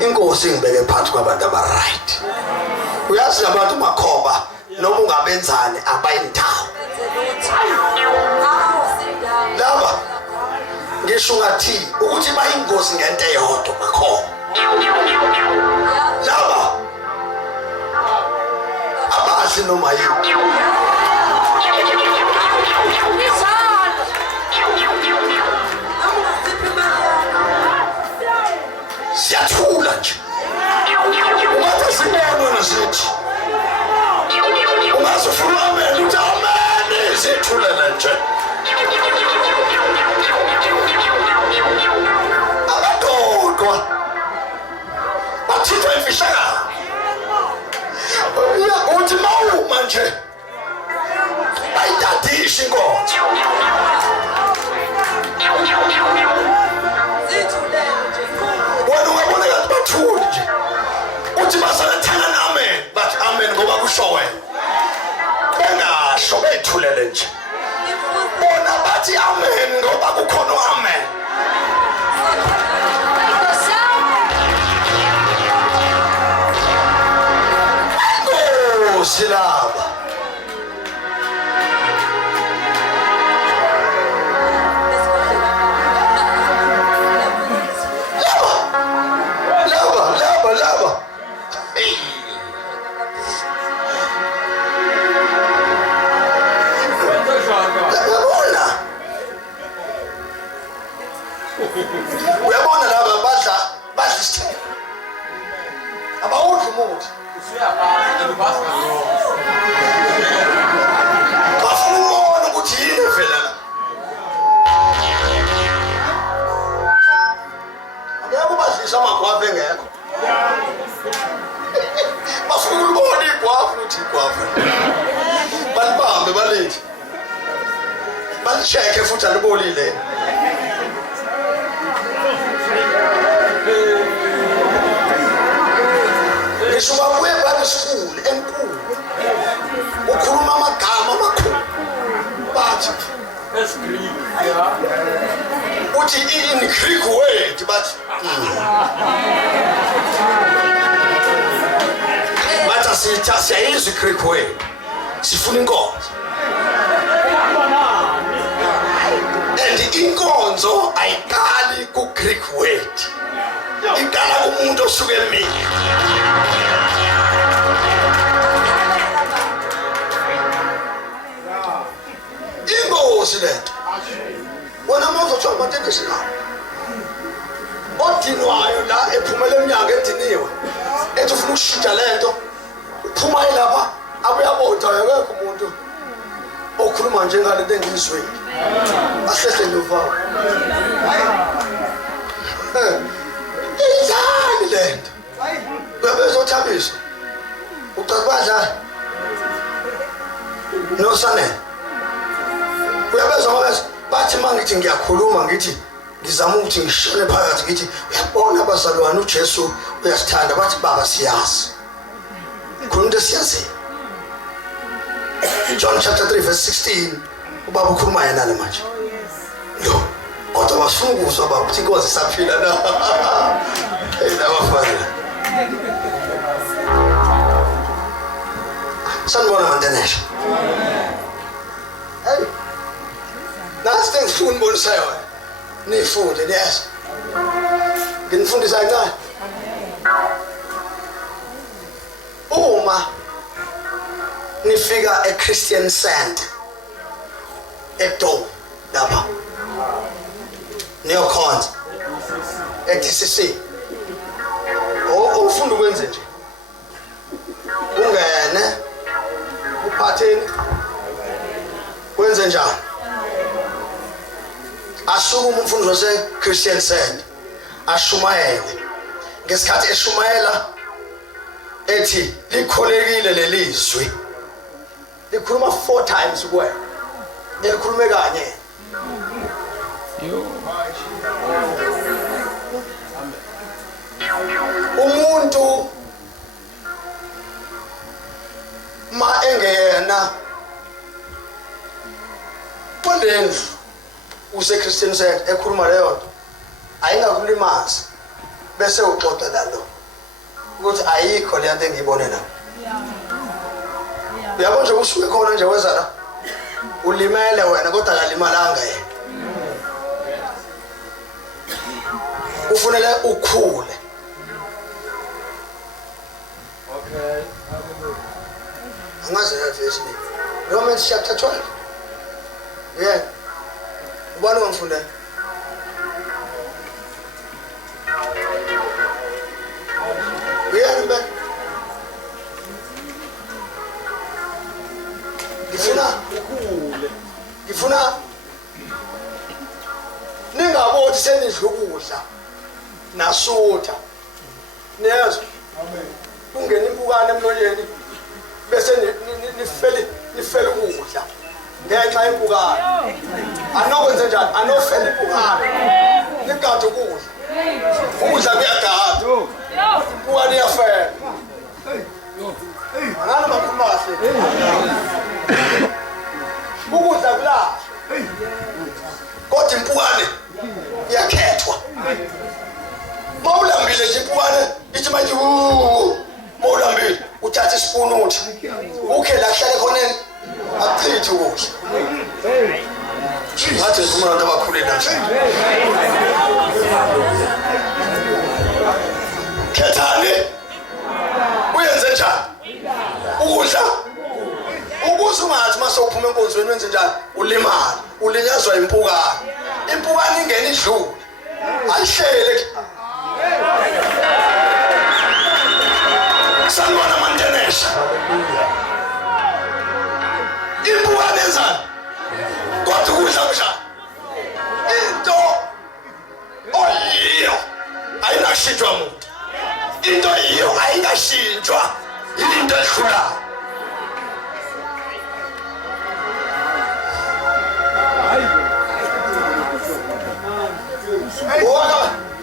inkosi ngibeke phansi kwabantu aba-right. Uyazi abantu makhoba noma ungabenzani abayindawo laba ngisho ngathi ukuthi bayingozi ngento eyodwa makhoba laba abazi noma yini siyathula nje ungathi sibona nasithi ungazofuna amen uthi amen siyethulana nje abadodwa bathithwa imfishakalo uthi mawuma nje bayidadisha inkonzo wena ungabona ngathi bathuli nje uthi basalethana amen bathi amen ngoba kusho wena bengasho bethulele nje bona bathi amen ngoba kukhona amen silaba laba uyabona laba badla isithelo abawudli umuthi bafuna umona ukuthi yini vela la angeke ubadlisa amagwava engekho bafuna ukubona igwava ukuthi igwava balibambe balithi balicheke futhi alibolile ngisho babuye babesikhulu enkulu ukhuluma amagama amakhulu bathi uthi in Greek word bathi bathi siyayizwa i-Greek word sifuna inkonzo and inkonzo ayiqali ku-Greek word iqala kumuntu osuke emini ingozi lento wena mawuzotsho amateneshinayo odinwayo la ephumela eminyaka ediniwe ethi ufuna ukushintsha lento uphuma yilapha abuyabodwa akekho umuntu okhuluma njengalento engiyizwile ahlehle novayo izani lento uyabezothabisa ucabazana nosanele uyabezwa ngoba bathi mangithi ngiyakhuluma ngithi ngizama ukuthi ngishone phakathi ngithi uyabona abazalwane uJesu uyasithanda bathi baba siyazi khona into siyazi John chapter 3 verse 16 ubaba ukhuluma yena manje yo kodwa bafuna ukuzwa baba ukuthi inkosi isaphila na eyinabafana sanibona mantenesha hey nasi ngifuna ukubonisa yona nifunde niyazi nginifundisa kancane uma nifika eChristian Center eDom lapha niyokhonza eDCC ufunda ukwenze nje ungene uphatheni kwenze njani asukuma umfundi wase-Christian Center ashumayele ngesikhathi eshumayela ethi likholekile lelizwi likhuluma 4 times kuwena likhulume kanye umuntu ma engena kwalendlu use-Christian Center ekhuluma leyo nto ayingakulimazi bese uxoxa nalo ukuthi ayikho le nto engiyibone la. Uyabona nje usuke khona nje wenza la ulimele wena kodwa akalimalanga yena. Ufunele ukhule. Okay. Angazi na verse ni. Romans chapter 12. Yeah. Ubani wamfunda? Yeah, mbe. Ngifuna ningabothi senidla ukudla nasutha. Niyazwa? Amen. Kungena impukane emlonyeni bese nifele ukudla ngenxa yempukane. Anokwenze njani? Anofela impukane. Nigade ukudla. Ukudla kuyagada. Impukane iyafela. Angana makhuluma kahle. Ukudla kulahla. Kodwa impukane iyakhethwa. Mawulambile nje impukane ithi manje mawulambile uthatha isipunu uthi ukhe la hlale khoneni akuchithi ukudla. Ngathi ngifuna abantu abakhulile nje. Khethani uyenze njani? Ukudla ukuze ungathi mase uphuma enkonzweni wenze njani? Ulimala, ulinyazwa impukane. Impukane ingena idlule. Ayihlele. Sanibona mantenesha. Impukane enzani? Kodwa ukudla kunjani? Into oyiyo ayinashintshwa muntu. Into yiyo ayinashintshwa. Into edlulayo.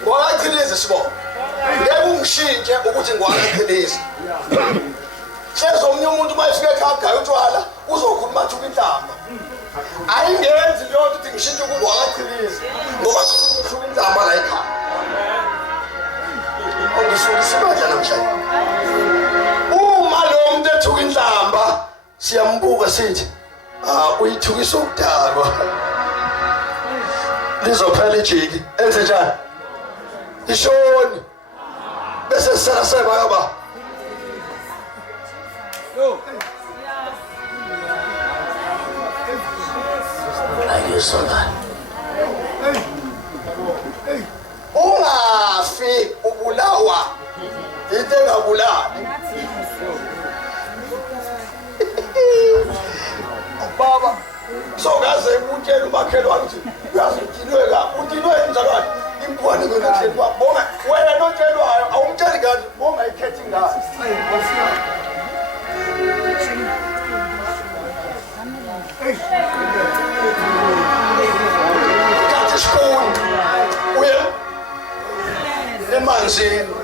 Ngwaqhilize sibo. Ngeke ungishintshe ukuthi ngwaqhilize. Hleze omnye umuntu mayifika ekhaya gaya utshwala uzokhuluma thuka inhlamba. Ayingenzi leyo nto ukuthi ngishintshe ukungwaqhilize. Ngoba thuka inhlamba la ekhaya. Ongifundisa manje namhlanje. Uma lo muntu ethuka inhlamba siyambuka sithi uyithukisa ukudalwa. Lizophela ijiki enze njani? Ishoni bese sisala seba yaba ayisona ungafi ubulawa into engabulali baba sokaze umutshela umakhelwane ukuthi uyazi udinwe ka udinwe emzalwane impukane ngonahleli bonga wena notshelwayo awumtsheli kanti bonga ikhethi ngani kanti spoon uye emanzini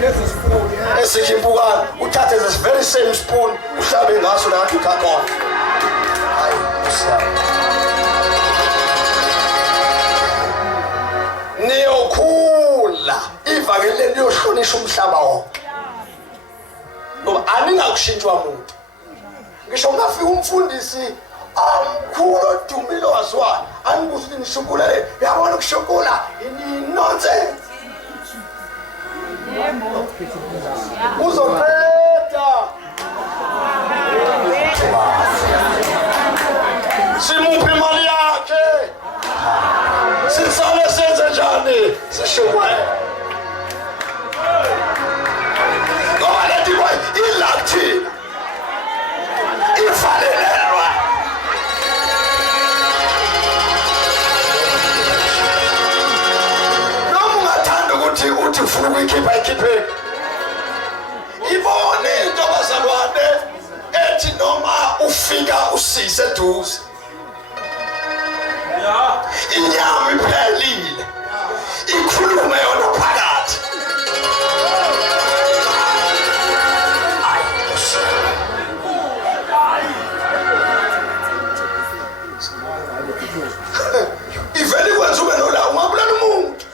lezi spoon esikhipukana uthathe the very same spoon uhlabe ngaso la kanti ukhona niyokhula ivangeli liyohlonishwa umhlaba wonke ngoba aningakushintshwa umuntu. Ngisho ngafika umfundisi omkhulu odumile waziwayo angibuza ukuthi nishukulele yabona ukushukula nonsense uzoqeda simuphi imali yakhe sisale senze njani sishukwe ngoba leti kwa ilathina ivalelelwa noma ungathanda ukuthi ufuna ukuyikhipha ikhipheni ibone into bazalwane ethi noma ufika usise eduze inyama iphelile ikhulume yona phakathi ivele kwenza ube nola ungabulala umuntu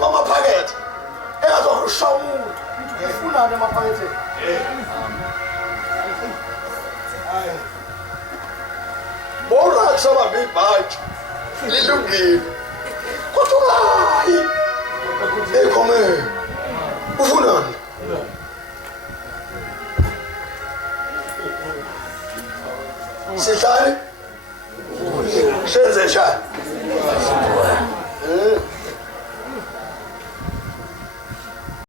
wakhipha amaphakethe engazoshawula ufunani amaphakethe bora kusaba bibhaji lilungile kodwa hayi ekhome ufunani sihlale senze njani